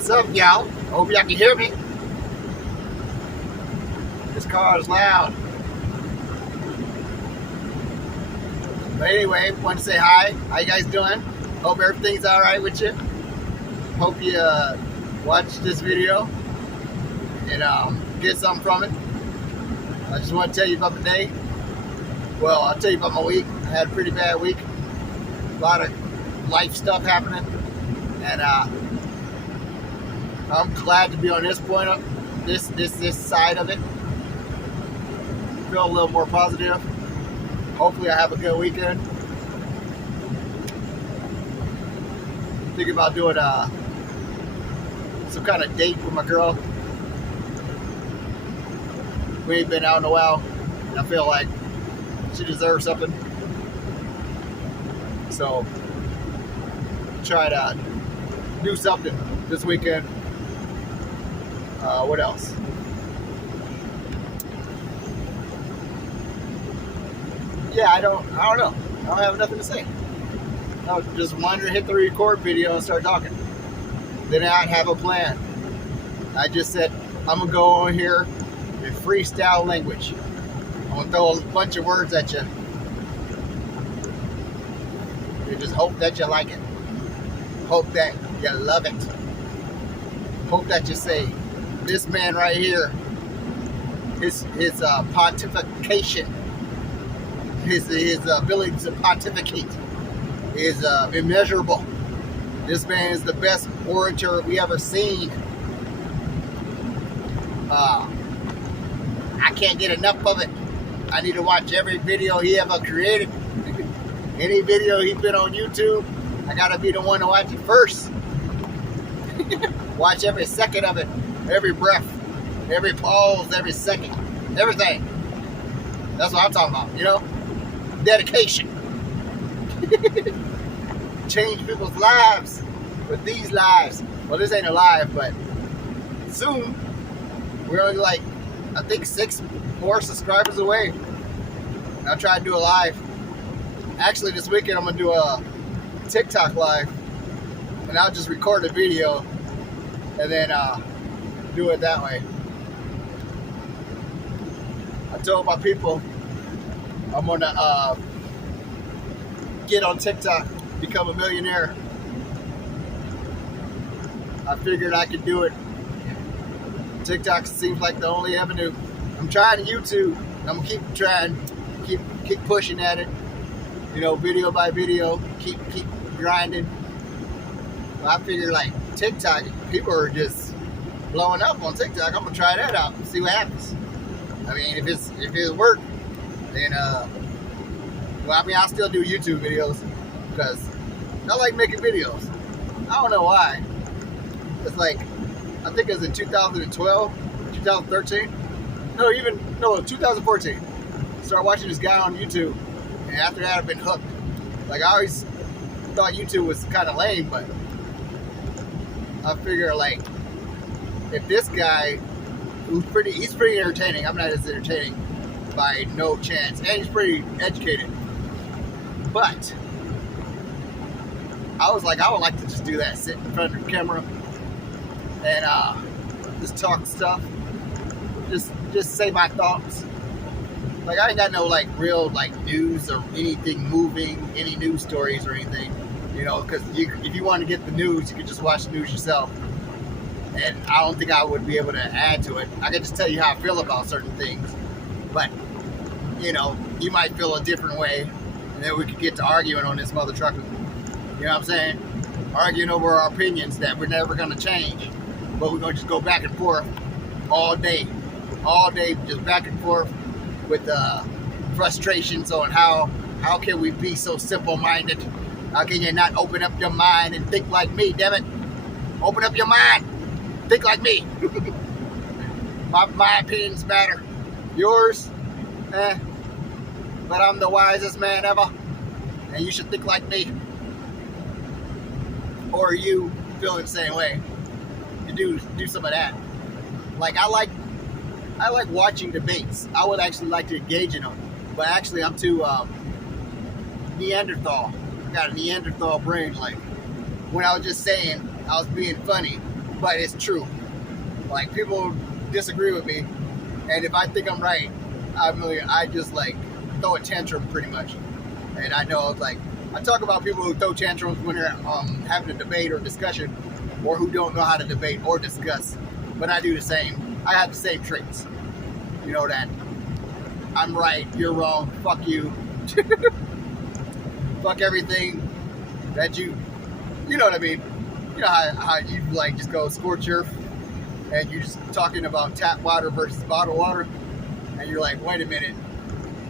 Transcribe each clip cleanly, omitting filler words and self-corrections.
What's up, y'all? Hope y'all can hear me. This car is loud. But anyway, want to say hi. How you guys doing? Hope everything's all right with you. Hope you watch this video and get something from it. I just want to tell you about the day. Well, I'll tell you about my week. I had a pretty bad week. A lot of life stuff happening. And I'm glad to be on this point of this side of it. Feel a little more positive. Hopefully I have a good weekend. Thinking about doing some kind of date with my girl. We ain't been out in a while, and I feel like she deserves something. So try to do something this weekend. What else? Yeah, I don't know. I don't have nothing to say. I just wanted to hit the record video and start talking. Then I'd have a plan. I just said, I'm going to go on here in freestyle language. I'm going to throw a bunch of words at you. You just hope that you like it. Hope that you love it. Hope that you say, this man right here, his pontification, his ability to pontificate is immeasurable. This man is the best orator we ever seen. I can't get enough of it. I need to watch every video he ever created. Any video he's been on YouTube, I gotta be the one to watch it first. Watch every second of it, every breath, every pause, every second, everything. That's what I'm talking about, you know? Dedication. Change people's lives with these lives. Well, this ain't a live, but soon we're only like, I think 6 more subscribers away. I'll try to do a live. Actually, this weekend I'm gonna do a TikTok live, and I'll just record a video and then do it that way. I told my people I'm gonna get on TikTok, become a millionaire. I figured I could do it. TikTok seems like the only avenue. I'm trying YouTube. I'm gonna keep trying, keep pushing at it. You know, video by video, keep grinding. But I figure like TikTok, people are just blowing up on TikTok. I'm gonna try that out and see what happens. I mean, if it works, then well, I mean, I'll still do YouTube videos because I like making videos. I don't know why. It's like, I think it was in 2012, 2013. No, 2014. Started watching this guy on YouTube, and after that, I've been hooked. Like, I always thought YouTube was kind of lame, but I figure like, if this guy, he's pretty entertaining. I'm not as entertaining by no chance, and he's pretty educated. But I was like, I would like to just do that, sit in front of the camera and just talk stuff, just say my thoughts. Like, I ain't got no like real like news or anything moving, any news stories or anything, you know, because if you want to get the news, you can just watch the news yourself. And I don't think I would be able to add to it. I can just tell you how I feel about certain things, but you know, you might feel a different way, and then we could get to arguing on this mother trucker. You know what I'm saying? Arguing over our opinions that we're never gonna change, but we're gonna just go back and forth all day, just back and forth with frustrations on how can we be so simple-minded? How can you not open up your mind and think like me? Damn it! Open up your mind, think like me. My opinions matter. Yours, but I'm the wisest man ever, and you should think like me. Or you feel the same way. You do some of that. Like, I like watching debates. I would actually like to engage in them, but actually I'm too Neanderthal. I got a Neanderthal brain. Like, when I was just saying, I was being funny, but it's true. Like, people disagree with me, and if I think I'm right, I just like throw a tantrum pretty much. And I know, like, I talk about people who throw tantrums when they're having a debate or discussion, or who don't know how to debate or discuss. But I do the same. I have the same traits. You know, that I'm right, you're wrong, fuck you, fuck everything that you know what I mean. You know how you like just go scorch earth, and you're just talking about tap water versus bottled water, and you're like, wait a minute,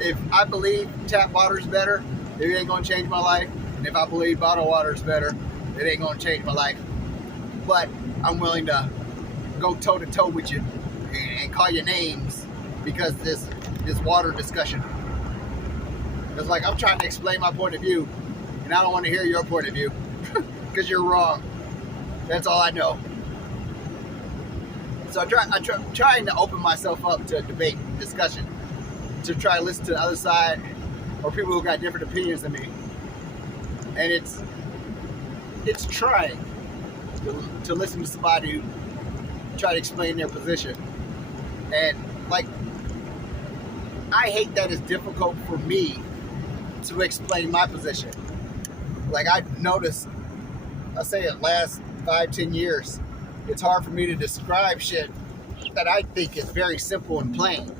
if I believe tap water is better, it ain't gonna change my life, and if I believe bottled water is better, it ain't gonna change my life. But I'm willing to go toe to toe with you and call you names because this water discussion. It's like, I'm trying to explain my point of view, and I don't want to hear your point of view because you're wrong. That's all I know. So I'm trying to open myself up to debate, discussion, to try to listen to the other side or people who got different opinions than me. And it's trying to listen to somebody who try to explain their position. And like, I hate that it's difficult for me to explain my position. Like, I've noticed, I say it last 5-10 years, it's hard for me to describe shit that I think is very simple and plain,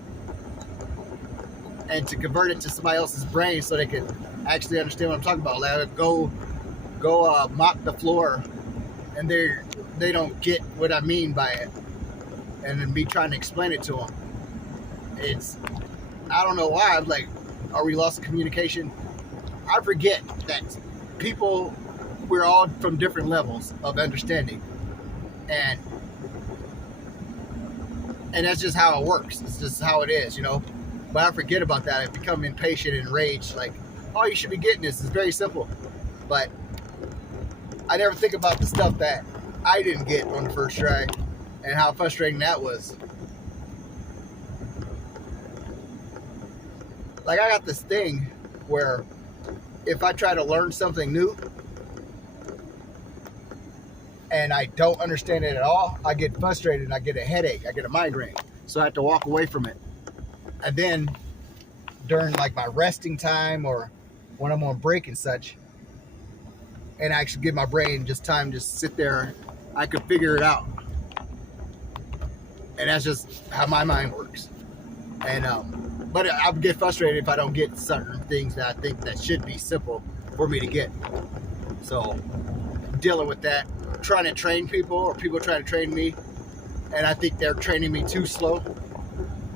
and to convert it to somebody else's brain so they can actually understand what I'm talking about. Like, go mop the floor, and they don't get what I mean by it, and then me trying to explain it to them. I don't know why. I'm like, are we lost in communication? I forget that people, we're all from different levels of understanding, and that's just how it works. It's just how it is, you know. But I forget about that. I become impatient and enraged. Like, oh, you should be getting this. It's very simple. But I never think about the stuff that I didn't get on the first try and how frustrating that was. Like, I got this thing where if I try to learn something new and I don't understand it at all, I get frustrated and I get a headache. I get a migraine. So I have to walk away from it. And then during like my resting time or when I'm on break and such, and I actually give my brain just time to sit there, I could figure it out. And that's just how my mind works. And but I get frustrated if I don't get certain things that I think that should be simple for me to get. So dealing with that, trying to train people or people trying to train me, and I think they're training me too slow.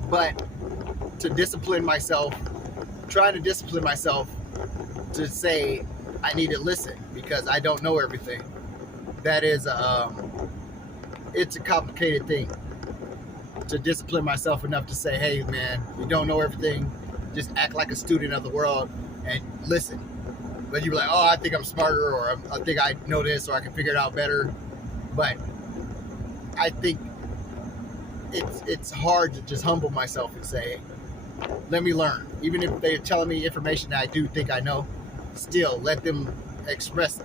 But to discipline myself, trying to discipline myself to say I need to listen because I don't know everything. That is it's a complicated thing. To discipline myself enough to say, hey man, you don't know everything, just act like a student of the world and listen. But you're like, oh, I think I'm smarter, or I think I know this, or I can figure it out better. But I think it's hard to just humble myself and say, hey, let me learn. Even if they're telling me information that I do think I know, still let them express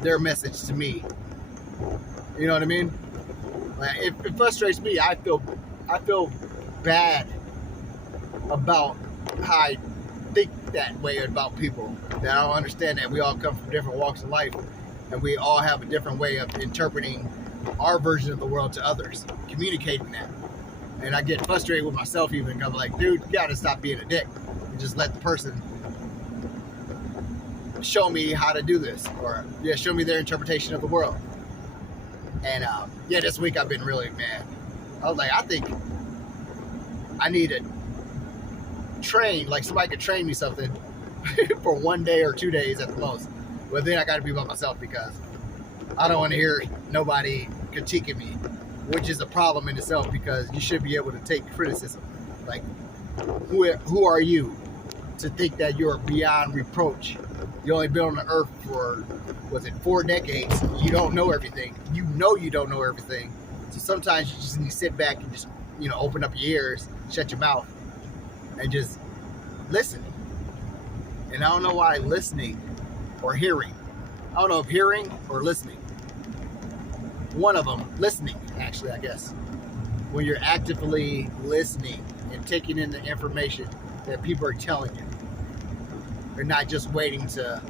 their message to me. You know what I mean? Like, it frustrates me. I feel bad about how I think that way about people. That I don't understand that we all come from different walks of life, and we all have a different way of interpreting our version of the world to others, communicating that. And I get frustrated with myself even. I'm like, dude, you gotta stop being a dick and just let the person show me how to do this, or show me their interpretation of the world. And this week I've been really mad. I was like, I think I need to train, like somebody could train me something for 1 day or 2 days at the most. But then I got to be by myself because I don't want to hear nobody critiquing me, which is a problem in itself because you should be able to take criticism. Like, who are you to think that you're beyond reproach? You only been on the earth for, 4 decades? You don't know everything. You know you don't know everything. So sometimes you just need to sit back and just, open up your ears, shut your mouth, and just listen. And I don't know why listening or hearing. I don't know if hearing or listening. one of them, listening, actually, I guess. When you're actively listening and taking in the information that people are telling you. You're not just waiting to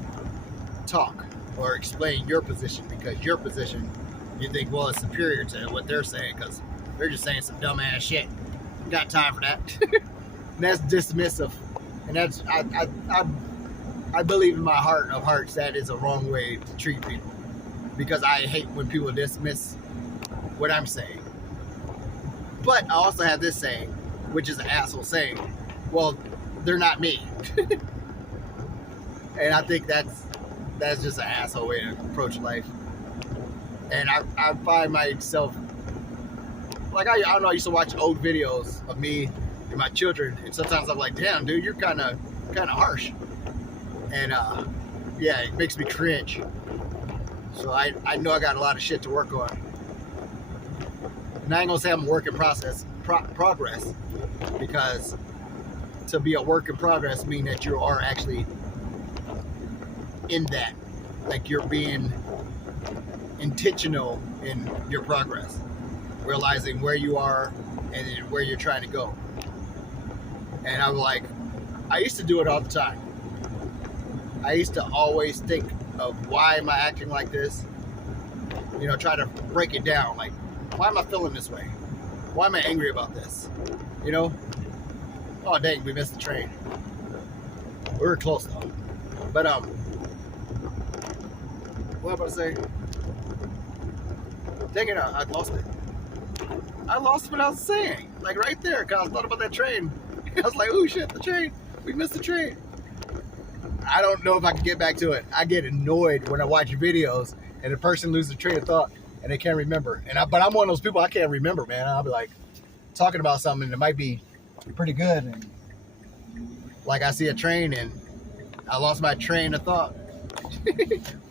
talk or explain your position, because your position, you think, well, it's superior to what they're saying because they're just saying some dumbass shit. You got time for that. And that's dismissive. And that's, I believe in my heart of hearts that is a wrong way to treat people, because I hate when people dismiss what I'm saying. But I also have this saying, which is an asshole saying, well, they're not me. And I think that's just an asshole way to approach life. And I find myself, like, I don't know, I used to watch old videos of me and my children, and sometimes I'm like, damn, dude, you're kind of harsh. And yeah, it makes me cringe. So I know I got a lot of shit to work on. And I ain't gonna say I'm a work in progress, because to be a work in progress means that you are actually in that, like you're being intentional in your progress, realizing where you are and where you're trying to go. And I'm like, I used to do it all the time. I used to always think of, why am I acting like this? You know, try to break it down. Like, why am I feeling this way? Why am I angry about this? You know? Oh, dang, we missed the train. We were close though. But, what am I about to say? Dang it, I lost it. I lost what I was saying. Like right there, because I thought about that train. I was like, oh shit, the train. We missed the train. I don't know if I can get back to it. I get annoyed when I watch videos and the person loses a train of thought and they can't remember. But I'm one of those people, I can't remember, man. I'll be like talking about something and it might be pretty good. And like I see a train and I lost my train of thought.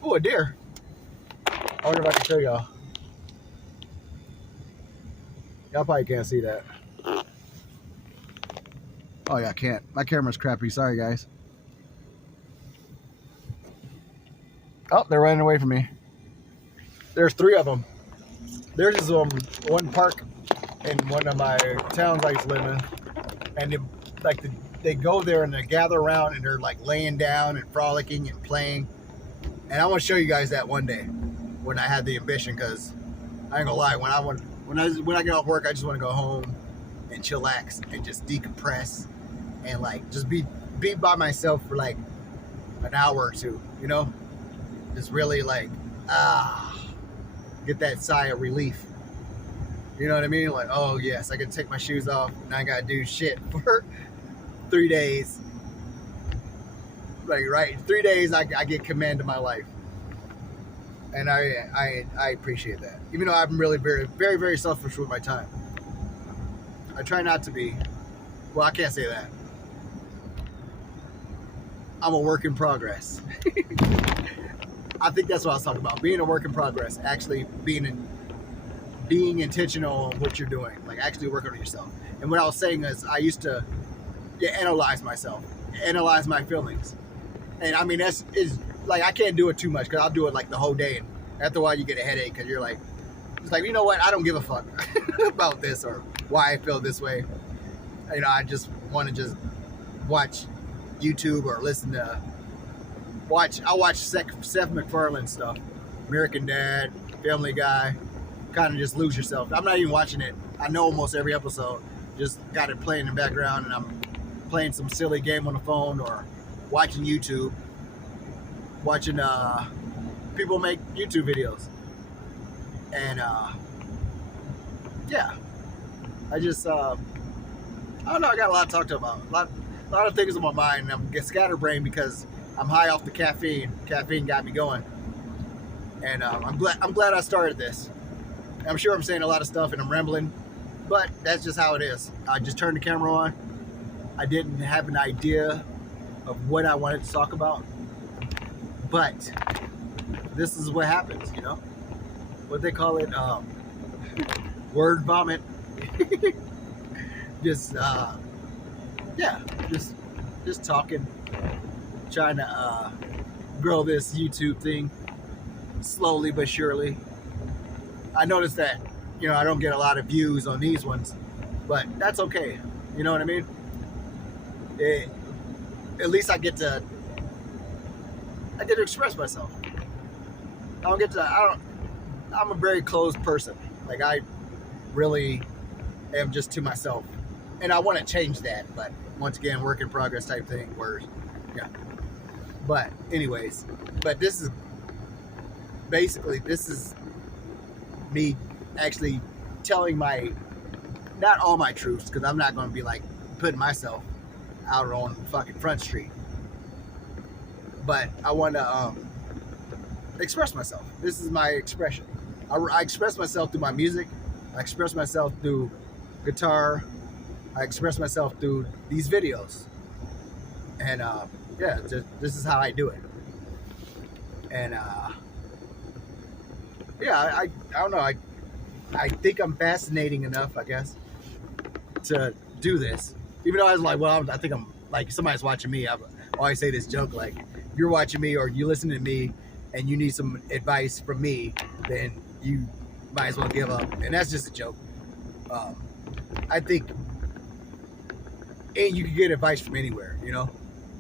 Oh, a deer. I wonder if I can show y'all. Y'all probably can't see that. Oh yeah, I can't. My camera's crappy. Sorry, guys. Oh, they're running away from me. There's 3 of them. There's this one park in one of my towns I used to live in, and they go there and they gather around and they're like laying down and frolicking and playing. And I want to show you guys that one day when I had the ambition, because I ain't gonna lie, when I get off work, I just want to go home and chillax and just decompress and like just be by myself for like an hour or two, you know? Just really like, get that sigh of relief. You know what I mean? Like, oh yes, I can take my shoes off and I gotta do shit for 3 days. Like, right, 3 days I get command of my life. And I appreciate that. Even though I'm really very, very, very selfish with my time. I try not to be. Well, I can't say that. I'm a work in progress. I think that's what I was talking about. Being a work in progress. Actually being intentional on what you're doing. Like actually working on yourself. And what I was saying is I used to analyze myself. Analyze my feelings. And I mean, is like, I can't do it too much because I'll do it like the whole day. And after a while you get a headache because you're like, it's like, you know what? I don't give a fuck about this or why I feel this way. You know, I just want to just watch YouTube or listen to, I watch Seth MacFarlane stuff. American Dad, Family Guy. Kind of just lose yourself. I'm not even watching it. I know almost every episode. Just got it playing in the background and I'm playing some silly game on the phone or watching YouTube. Watching people make YouTube videos. And yeah. I just I don't know, I got a lot to talk about. A lot of things on my mind, and I'm scatterbrained because I'm high off the caffeine. Caffeine got me going. And I'm glad I started this. I'm sure I'm saying a lot of stuff and I'm rambling, but that's just how it is. I just turned the camera on. I didn't have an idea of what I wanted to talk about, but this is what happens, you know? What they call it, word vomit. Just talking, trying to grow this YouTube thing slowly but surely. I noticed that, I don't get a lot of views on these ones, but that's okay. You know what I mean? At least I get to express myself. I'm a very closed person. Like, I really am just to myself. And I want to change that, but once again, work in progress type thing where, yeah. But anyways, this is me actually telling not all my truths, because I'm not going to be like putting myself out on fucking Front Street. But I want to express myself. This is my expression. I express myself through my music. I express myself through guitar. I express myself through these videos. And this is how I do it. And I don't know. I think I'm fascinating enough, I guess, to do this. Even though I was like, well, I think I'm like, somebody's watching me. I always say this joke, like, if you're watching me or you listen to me and you need some advice from me, then you might as well give up. And that's just a joke. I think, and you can get advice from anywhere,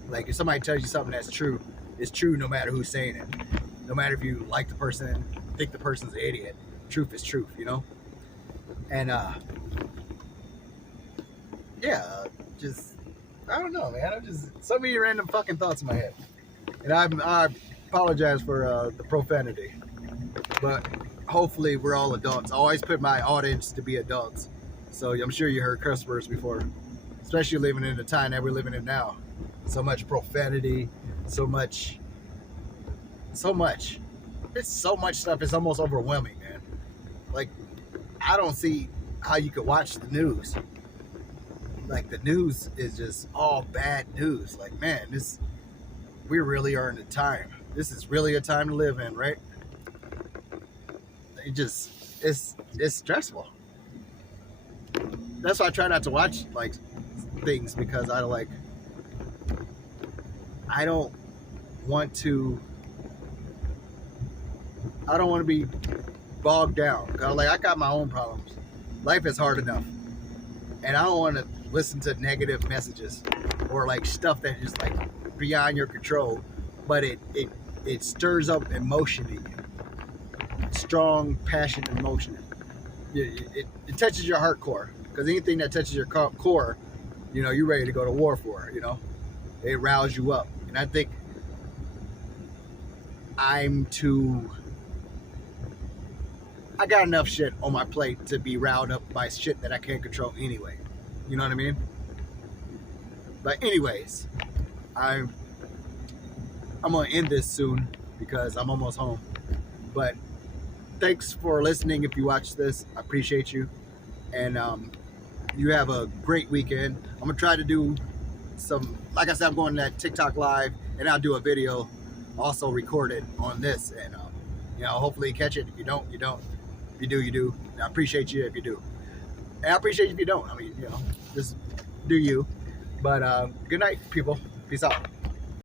Like, if somebody tells you something that's true, it's true no matter who's saying it. No matter if you like the person, think the person's an idiot. Truth is truth, And, just, I don't know, man. So many random fucking thoughts in my head. And I apologize for the profanity. But hopefully we're all adults. I always put my audience to be adults. So I'm sure you heard curse words before. Especially living in the time that we're living in now. So much profanity, so much. It's so much stuff, it's almost overwhelming, man. Like, I don't see how you could watch the news. Like, the news is just all bad news. Like, man, we really are in a time. This is really a time to live in, right? It's stressful. That's why I try not to watch, like, things, because I don't want to be bogged down. I got my own problems. Life is hard enough. And I don't want to listen to negative messages or like stuff that is like beyond your control, but it stirs up emotion in you. Strong, passionate emotion. It touches your heart core, because anything that touches your core, you're ready to go to war for, It riles you up. And I think I got enough shit on my plate to be riled up by shit that I can't control anyway. You know what I mean? But anyways, I'm gonna end this soon because I'm almost home. But thanks for listening. If you watch this, I appreciate you. And you have a great weekend. I'm gonna try to do some, like I said, I'm going to that TikTok live, and I'll do a video also recorded on this, and hopefully you catch it. If you don't, you don't. If you do, you do. And I appreciate you if you do, and I appreciate you if you don't. I mean, just do you. But good night, people. Peace out.